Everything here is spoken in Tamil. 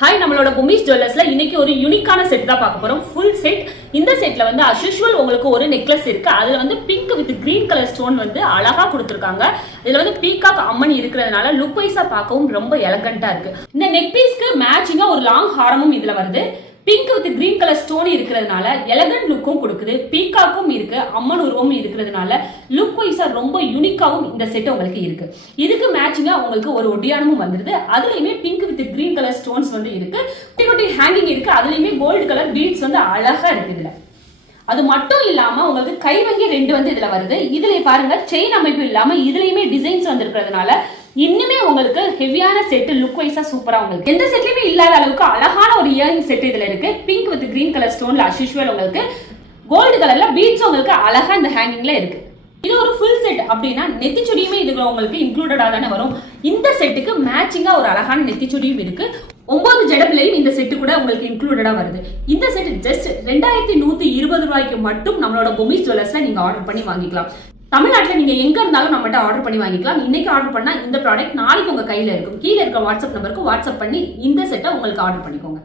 ஹாய், நம்மளோட பொம்மிஸ் ஜுவல்லர்ஸ்ல இன்னைக்கு ஒரு யூனிக்கான செட் தான் பார்க்க போறோம். Full set. இந்த செட்ல வந்து as usual உங்களுக்கு ஒரு நெக்லஸ் இருக்கு. அதுல வந்து pink with green colour stone வந்து அழகா கொடுத்திருக்காங்க. இதுல வந்து பீகாக் அம்மன் இருக்கிறதுனால லுக் வைஸா பார்க்கவும் ரொம்ப எலகண்டா இருக்கு. இந்த நெக் பீஸ்க்கு மேட்சிங்கா ஒரு லாங் ஹாரமும் இதுல வருது. Pink with green colour stone இருக்கிறதுனால எலகண்ட் லுக்கும் கொடுக்குது. பீகாக்கும் இருக்கு, அம்மன் உருவமும் இருக்கிறதுனால லுக் வைஸா ரொம்ப யூனிக்காவும் இந்த செட் உங்களுக்கு இருக்கு. இதுக்கு மேட்சிங்கா உங்களுக்கு ஒரு ஒட்டியானமும் வந்துருது. அதுலயுமே pink with green colour stones வந்து இருக்கு. குட்டி குட்டி ஹேங்கிங் இருக்கு. அதுலயுமே கோல்டு கலர் பீட்ஸ் வந்து அழகா இருக்கு இதுல. அது மட்டும் இல்லாம உங்களுக்கு கைவங்கி 2 வந்து இதுல வருது. இதுல பாருங்க செயின் அமைப்பு இல்லாம இதுலயுமே டிசைன்ஸ் வந்திருக்கிறதுனால இன்னுமே உங்களுக்கு ஹெவியான செட் லுக் வைஸா சூப்பரா உங்களுக்கு எந்த செட்லயுமே இல்லாத அளவுக்கு அழகான ஒரு இயரிங் செட் இதுல இருக்கு. பிங்க் வித் கிரீன் கலர் ஸ்டோன்ல as usual உங்களுக்கு கோல்டு கலர்ல பீட்ஸ் உங்களுக்கு அழகா இந்த ஹேங்கிங்ல இருக்கு. இது ஒரு ஃபுல் செட் அப்படின்னா நெத்திச்சுடியுமே இதுல உங்களுக்கு இன்க்ளூடடா தானே வரும். இந்த செட்டுக்கு மேட்சிங்கா ஒரு அழகான நெத்திச்சுடியும் இருக்கு. 9 ஜடபிலையும் இந்த செட்டு கூட உங்களுக்கு இன்க்ளூடடா வருது. இந்த செட் ஜஸ்ட் 2120 ரூபாய்க்கு மட்டும் நம்மளோட பொம்மிஸ் ஜுவல்லர்ஸ்ல நீங்க ஆர்டர் பண்ணி வாங்கிக்கலாம். தமிழ்நாட்டில் நீங்க எங்க இருந்தாலும் நம்மகிட்ட ஆர்டர் பண்ணி வாங்கிக்கலாம். இன்னைக்கு ஆர்டர் பண்ணா இந்த ப்ராடக்ட் நாளைக்கு உங்க கையில இருக்கும். கீழே இருக்க வாட்ஸ்அப் நம்பருக்கு வாட்ஸ்அப் பண்ணி இந்த செட்டை உங்களுக்கு ஆர்டர் பண்ணிக்கோங்க.